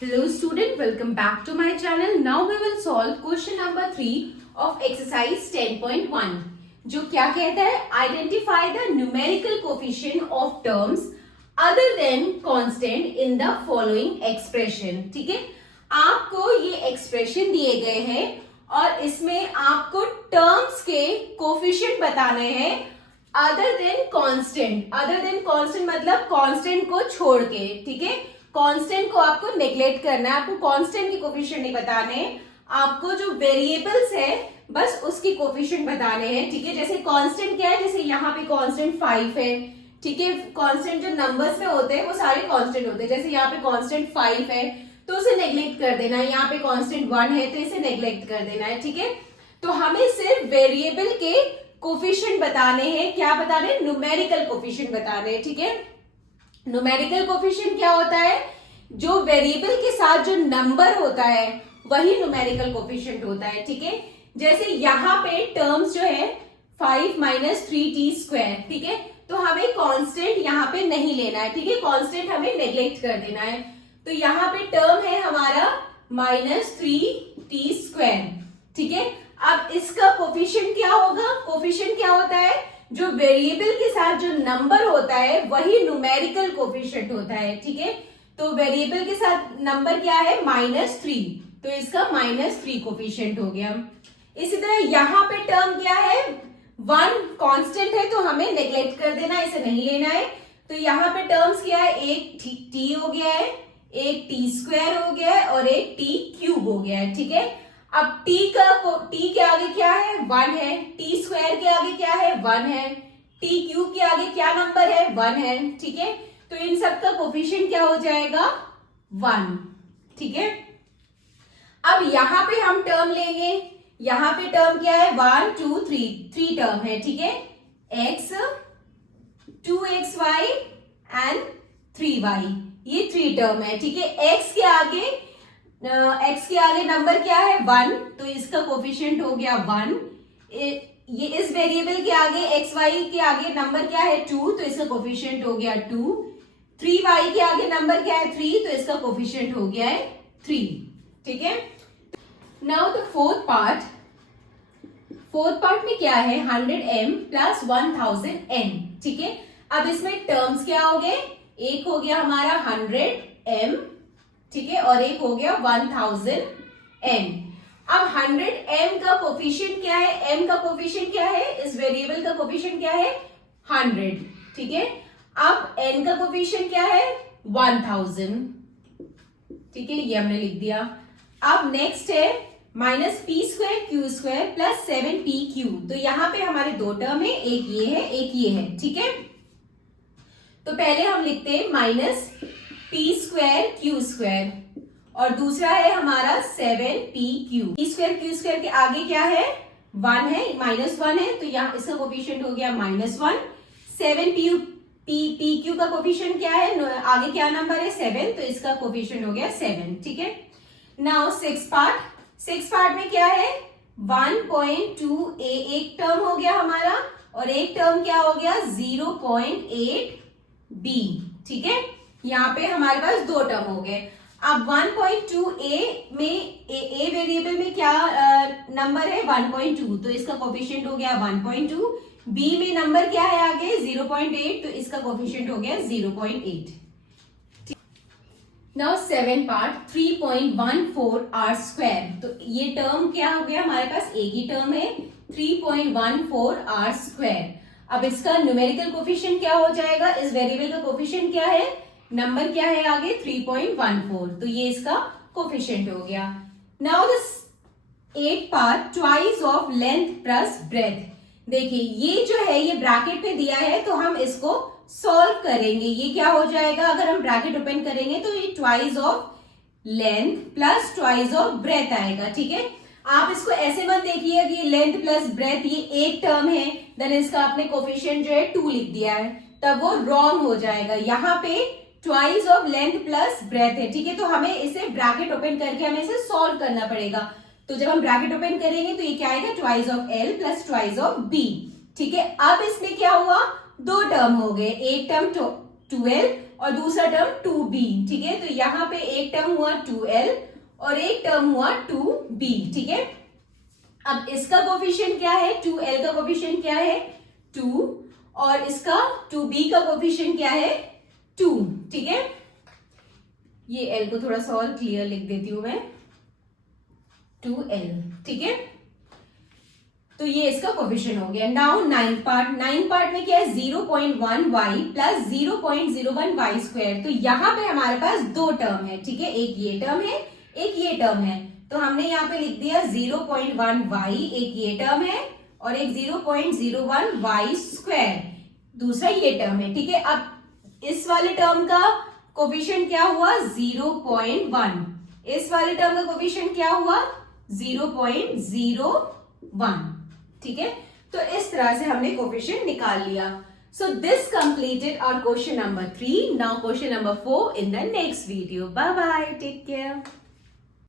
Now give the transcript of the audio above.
Hello student, welcome back to my channel. Now we will solve question number 3 of exercise 10.1 जो क्या कहता है Identify the numerical coefficient of terms other than constant in the following expression. ठीक है, आपको ये expression दिए गए हैं और इसमें आपको terms के coefficient बताने हैं other than constant. Other than constant मतलब constant को छोड़ के, ठीक है, कांस्टेंट को आपको नेग्लेक्ट करना है, आपको कांस्टेंट की कोफिशिएंट नहीं बताने, आपको जो वेरिएबल्स है बस उसकी कोफिशिएंट बताने हैं। ठीक है, जैसे कांस्टेंट क्या है, जैसे यहाँ पे कांस्टेंट 5 है। ठीक है, कांस्टेंट जो नंबर्स में होते हैं वो सारे कांस्टेंट होते हैं। जैसे यहाँ पे कांस्टेंट 5 है तो उसे नेग्लेक्ट कर देना है, यहाँ पे कांस्टेंट 1 है तो इसे नेग्लेक्ट कर देना है। ठीक है, तो हमें सिर्फ वेरिएबल के कोफिशिएंट बताने हैं। क्या बताने हैं? न्यूमेरिकल कोफिशिएंट बताने हैं। ठीक है, न्यूमेरिकल कोफिशिएंट क्या होता है? जो वेरिएबल के साथ जो नंबर होता है वही न्यूमेरिकल कोफिशिएंट होता है। ठीक है, जैसे यहाँ पे टर्म्स जो है 5 माइनस 3t स्क्वायर, ठीक है, तो हमें कांस्टेंट यहाँ पे नहीं लेना है। ठीक है, कांस्टेंट हमें नेग्लेक्ट कर देना है। तो यहाँ पे टर्म है हमारा माइनस 3t स्क्वायर। ठीक है, अब इसका कोफिशिएंट क्या होगा? कोफिशिएंट क्या होता है? जो वेरिएबल के साथ जो नंबर होता है वही न्यूमेरिकल कोफिशिएंट होता है। ठीक है, तो वेरिएबल के साथ नंबर क्या है? -3, तो इसका -3 कोफिशिएंट हो गया। इसी तरह यहाँ पे टर्म क्या है? 1 कांस्टेंट है तो हमें नेग्लेक्ट कर देना, इसे नहीं लेना है। तो यहाँ पे टर्म्स क्या है? एक t हो गया है, एक t स्क्वायर हो गया है और एक t क्यूब हो गया है। ठीक है, अब t के आगे क्या है? 1 है। t स्क्वायर के आगे क्या है? 1 है। t क्यूब के आगे क्या नंबर है? 1 है। ठीक है, तो इन सब का कोफिशिएंट क्या हो जाएगा? 1। ठीक है, अब यहां पे हम टर्म लेंगे। यहां पे टर्म क्या है? 1 2 3 टर्म है। ठीक है, x 2xy एंड 3y, ये 3 टर्म है। ठीक है, x के आगे नंबर क्या है? 1, तो इसका कोफिशिएंट हो गया 1। ये इस वेरिएबल के आगे एक्स वाई के आगे नंबर क्या है? 2, तो इसका कोफिशिएंट हो गया 2। 3y के आगे नंबर क्या है? 3, तो इसका कोफिशिएंट हो गया है 3। ठीक है, नाउ द फोर्थ पार्ट में क्या है? 100m plus 1000n। ठीक है, अब इसमें टर्म्स क्या हो गए? एक हो गया हमारा 100m, ठीक है, और एक हो गया 1000n। अब 100m का कोफिशिएंट क्या है? m का कोफिशिएंट क्या है? इस वेरिएबल का कोफिशिएंट क्या है? 100। ठीक है, अब n का कोफिशिएंट क्या है? 1000। ठीक है, ये हमने लिख दिया। अब नेक्स्ट है -p² q² प्लस 7pq। तो यहां पे हमारे दो टर्म है, एक ये है एक ये है। ठीक है, तो पहले हम लिखते हैं -p² q² और दूसरा है हमारा 7pq। p² के आगे क्या है? 1 है, -1 है, तो यहाँ इसका कोफिशिएंट हो गया -1। 7pq का कोफिशिएंट क्या है? आगे क्या नंबर है? 7, तो इसका कोफिशिएंट हो गया 7। ठीक है, नाउ सिक्स पार्ट में क्या है? 1.2a एक टर्म हो गया हमारा और एक टर्म क्या हो गया? 0.8b। ठीक है, यहाँ पे हमारे पास दो टर्म हो गए। अब 1.2a में a वेरिएबल में क्या नंबर है? 1.2, तो इसका कोफिशिएंट हो गया 1.2। b में नंबर क्या है आगे? 0.8, तो इसका कोफिशिएंट हो गया 0.8। Now 7 part 3.14 r²। तो ये टर्म क्या हो गया? हमारे पास एक ही टर्म है 3.14 r²। अब इसका न्यूमेरिकल कोफिशिएंट क्या हो जाएगा? इस वेरिएबल का कोफिशिएंट क्या है? नंबर क्या है आगे? 3.14, तो ये इसका कोफिशिएंट हो गया। Now this 8 part twice of length plus breadth. देखिए ये जो है ये ब्रैकेट में दिया है तो हम इसको सॉल्व करेंगे। ये क्या हो जाएगा? अगर हम ब्रैकेट ओपन करेंगे तो ये twice of length plus twice of breadth आएगा। ठीक है, आप इसको ऐसे मत देखिए कि लेंथ प्लस ब्रेथ ये एक टर्म है, देन इसका आपने कोफिशिएंट जो है 2 लिख दिया है, तब वो रॉन्ग हो जाएगा। यहाँ पे twice of length plus breadth है। ठीक है, तो हमें इसे ब्रैकेट ओपन करके हमें इसे सॉल्व करना पड़ेगा। तो जब हम ब्रैकेट ओपन करेंगे तो ये क्या आएगा? Twice of l plus twice of b। ठीक है, अब इसमें क्या हुआ? दो टर्म हो गए, एक टर्म 12 और दूसरा टर्म 2b, ठीक है। तो यहाँ पे एक टर्म हुआ 2l और एक टर्म हुआ 2b, ठीक है। अब इसका कोफिशिएंट क्या है, 2l का कोफिशिएंट क्या है 2 और इसका 2b का कोफिशिएंट क्या है 2, ठीक है। ये l को थोड़ा सा और क्लियर लिख देती हूं मैं, 2l, ठीक है। तो ये इसका कोफिशिएंट हो गया। नाउ 9th पार्ट में क्या है 0.1y प्लस 0.01y स्क्वायर। तो यहाँ पे हमारे पास दो टर्म है, ठीक है, एक ये टर्म है एक ये टर्म है। तो हमने यहाँ पे लिख दिया 0.1y, एक ये टर्म है और एक 0.01y स्क्वायर दूसरा ये टर्म है, ठीक है। अब इस वाले टर्म का कोफिशिएंट क्या हुआ 0.1, इस वाले टर्म का कोफिशिएंट क्या हुआ 0.01, ठीक है। तो इस तरह से हमने कोफिशिएंट निकाल लिया। So this completed our question number 3. Now question number 4 in the next video. Bye bye, take care.